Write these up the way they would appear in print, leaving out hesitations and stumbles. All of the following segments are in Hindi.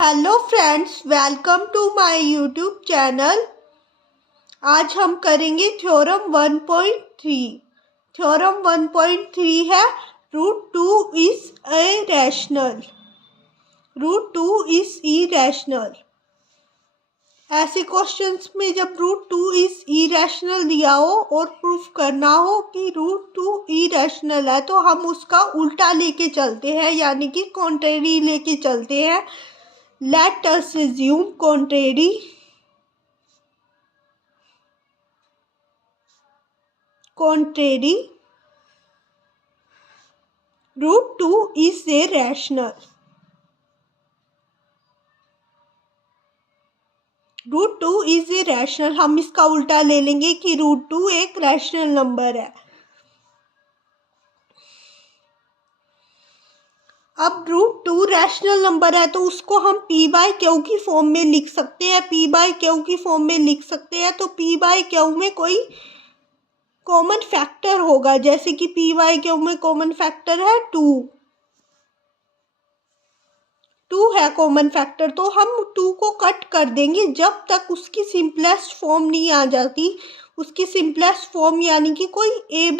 Hello friends, welcome to my YouTube channel. आज हम करेंगे थ्योरम 1.3। थ्योरम 1.3 है root two is a rational. Root two is irrational. ऐसे क्वेश्चंस में जब रूट टू इज इरेशनल दिया हो और प्रूफ करना हो कि रूट टू इरेशनल है तो हम उसका उल्टा लेके चलते हैं, यानी कि कॉन्ट्रेरी लेके चलते हैं। Let us assume contrary root 2 is a rational. Root 2 is a rational. हम इसका उल्टा ले लेंगे कि रूट 2 एक रैशनल नंबर है। अब रूट 2 रैशनल नंबर है तो उसको हम पी बाई क्यू की फॉर्म में लिख सकते हैं। पी बाई क्यू की फॉर्म में लिख सकते हैं तो पी बाई क्यू में कोई कॉमन फैक्टर होगा, जैसे कि पी बाई क्यू में कॉमन फैक्टर है 2 है कॉमन फैक्टर। तो हम 2 को कट कर देंगे जब तक उसकी सिंपलेस्ट फॉर्म नहीं आ जाती। उसकी सिंपलेस्ट फॉर्म यानी कि कोई ए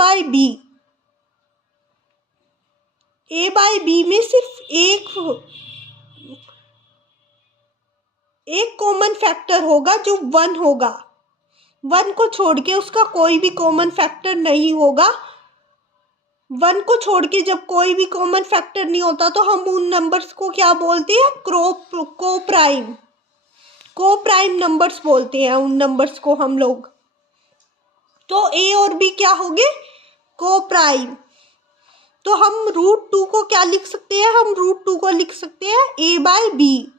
बाई बी में सिर्फ एक कॉमन फैक्टर होगा जो 1 होगा। 1 को छोड़ के उसका कोई भी कॉमन फैक्टर नहीं होगा। 1 को छोड़ के जब कोई भी कॉमन फैक्टर नहीं होता तो हम उन नंबर्स को क्या बोलते हैं? को प्राइम नंबर्स बोलते हैं उन नंबर्स को हम लोग। तो ए और बी क्या हो गए? को प्राइम। तो हम रूट 2 को क्या लिख सकते हैं? हम रूट 2 को लिख सकते हैं ए बाई बी,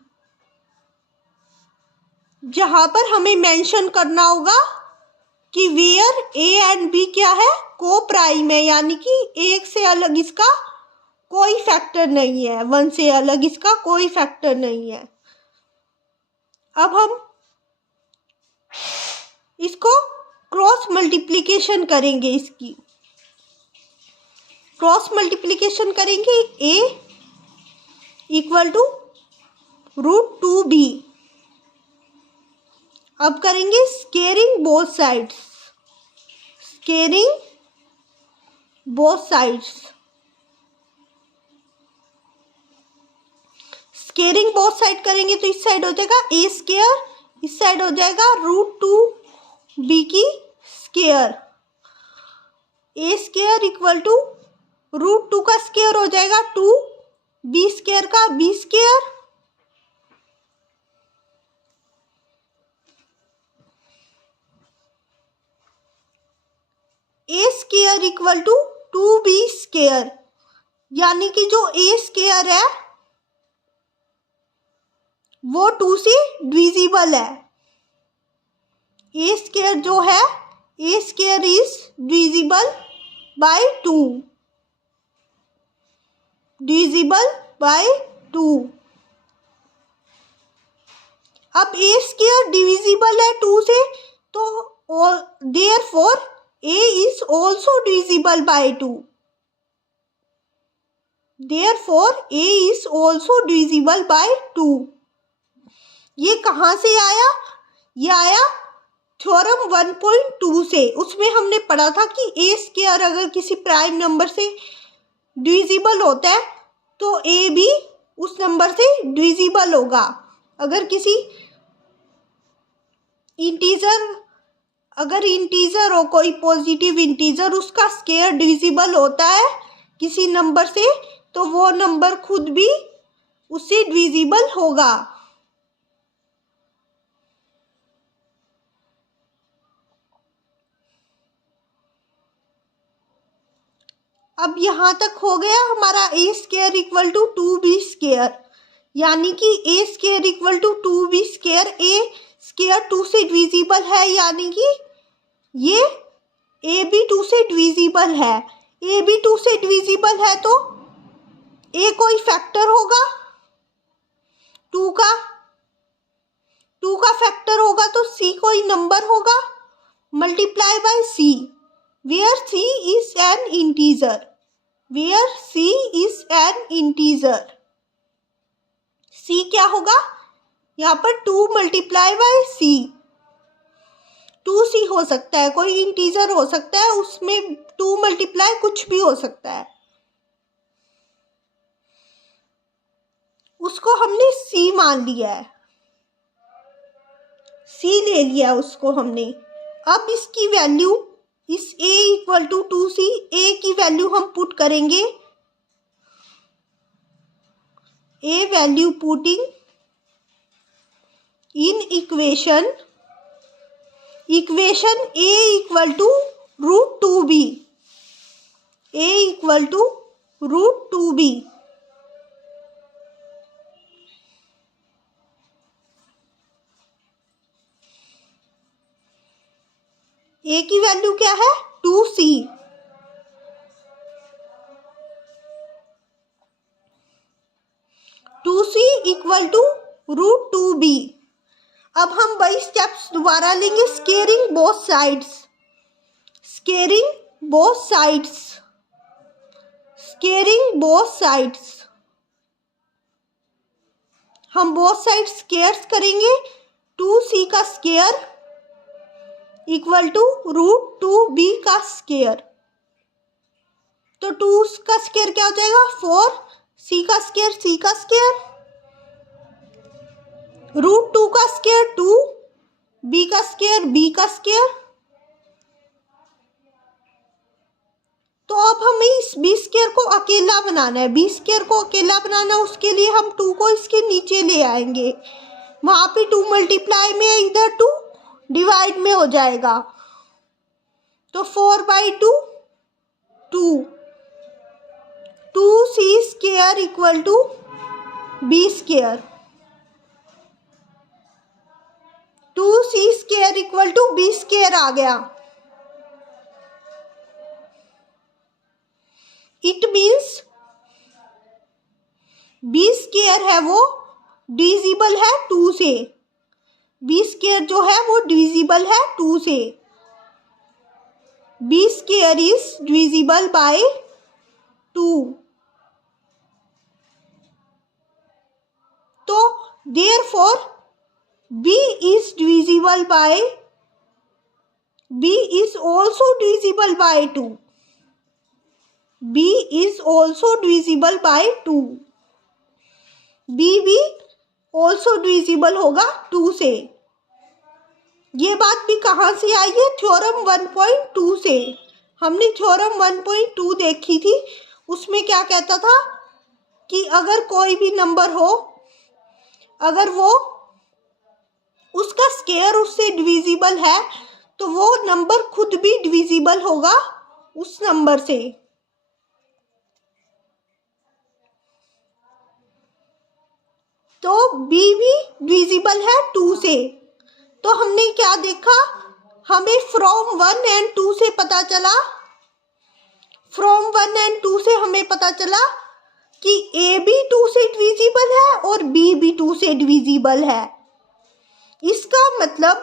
जहां पर हमें मेंशन करना होगा कि वेयर ए एंड बी क्या है? को प्राइम है, यानी कि एक से अलग इसका कोई फैक्टर नहीं है, 1 से अलग इसका कोई फैक्टर नहीं है। अब हम इसको क्रॉस मल्टीप्लिकेशन करेंगे। इसकी क्रॉस मल्टीप्लिकेशन करेंगे ए इक्वल टू रूट 2b। अब करेंगे squaring both sides. Squaring both sides. Squaring both side करेंगे तो इस साइड हो जाएगा ए स्केयर, इस साइड हो जाएगा रूट 2b की square. A square equal to root 2 का स्केयर हो जाएगा 2, बी स्केयर का b square, a square equal to 2b square, यानी कि जो ए स्केयर है वो 2 से डिविजिबल है। ए स्केयर जो है, a square is divisible by 2, divisible by 2। अब ए स्केयर डिविजिबल है 2 से, तो therefore a is also divisible by 2। Therefore a is also divisible by 2। ये कहाँ से आया? ये आया थ्योरम 1.2 से। उसमें हमने पढ़ा था कि ए स्केयर अगर किसी प्राइम नंबर से डिविजिबल होता है तो ए भी उस नंबर से डिविजिबल होगा। अगर किसी इंटीजर हो, कोई पॉजिटिव इंटीजर, उसका स्केयर डिविजिबल होता है किसी नंबर से, तो वो नंबर खुद भी उससे डिविजिबल होगा। अब यहाँ तक हो गया हमारा a square equal to 2b square, यानी कि a square equal to 2b square. A square 2 से डिविजिबल है, यानी कि ये ए भी 2 से डिविजिबल है। ए भी 2 से डिविजिबल है तो ए कोई फैक्टर होगा 2 का। 2 का फैक्टर होगा तो सी कोई नंबर होगा, multiply by C, where c is an integer, where c is an integer। सी क्या होगा, यहाँ पर 2 मल्टीप्लाई बाय सी, 2c हो सकता है, कोई इंटीजर हो सकता है, उसमें 2 मल्टीप्लाई कुछ भी हो सकता है, उसको हमने c मान लिया है, c ले लिया उसको हमने। अब इसकी वैल्यू, इस a equal to 2c, a की वैल्यू हम पुट करेंगे, a value putting in equation a equal to √2b, a equal to √2b। a की वैल्यू क्या है, 2c, 2c equal to √2b। अब हम वही स्टेप्स दोबारा लेंगे, squaring both sides, squaring both sides, squaring both sides, हम बोथ साइड स्केयर्स करेंगे, 2c का स्केयर इक्वल टू √2b का स्केयर, तो 2 का स्केयर क्या हो जाएगा, 4, c का स्केयर c का स्केयर, √2 का स्केयर 2, b का स्केयर b का स्केयर। तो अब हमें इस b स्केयर को अकेला बनाना है, b स्केयर को अकेला बनाना, उसके लिए हम 2 को इसके नीचे ले आएंगे, वहां पे 2 मल्टीप्लाई में, इधर 2 डिवाइड में हो जाएगा, तो 4/2 2, 2c square equal to b square, 2c square equal to b square आ गया। इट मीन्स b स्केयर है वो डिविजिबल है 2 से, b स्केयर जो है वो डिविजिबल है 2 से, b square is divisible by 2। तो therefore b is divisible by, b is also divisible by 2, b is also divisible by 2, b भी also divisible होगा 2 से। ये बात भी कहाँ से आई है, थ्योरम 1.2 से। हमने थ्योरम 1.2 देखी थी, उसमें क्या कहता था कि अगर कोई भी नंबर हो, अगर वो उसका स्केयर उससे डिविजिबल है, तो वो नंबर खुद भी डिविजिबल होगा उस नंबर से। तो b भी डिविजिबल है 2 से। तो हमने क्या देखा, हमें फ्रॉम 1 एंड 2 से पता चला, फ्रॉम 1 एंड 2 से हमें पता चला कि a भी 2 से डिविजिबल है और b भी 2 से डिविजिबल है। इसका मतलब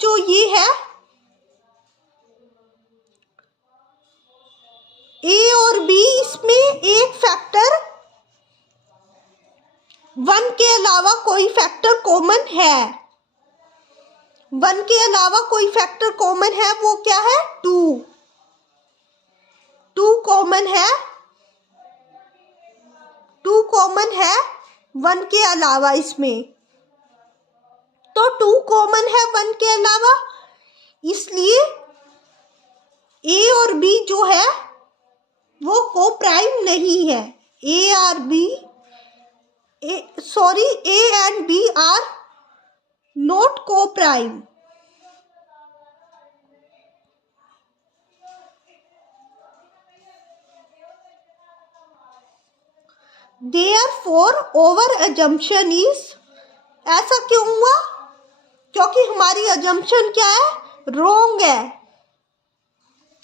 जो ये है, a और b, इसमें एक फैक्टर 1 के अलावा कोई फैक्टर कॉमन है, 1 के अलावा कोई फैक्टर कॉमन है, वो क्या है, 2, 2 कॉमन है, 2 कॉमन है 1 के अलावा इसमें। तो 2 कॉमन है 1 के अलावा, इसलिए a और b जो है वो को प्राइम नहीं है। a and b are not coprime. Therefore our assumption is, ऐसा क्यों हुआ, क्योंकि हमारी अजम्पशन क्या है, रॉन्ग है।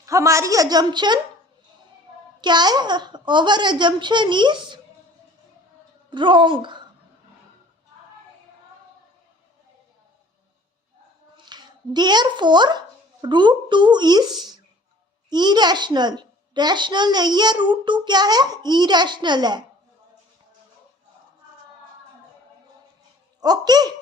हमारी अजम्पशन क्या है, our assumption is wrong. Therefore root two is irrational, rational नहीं है, रूट टू क्या है, इरेशनल है। ओके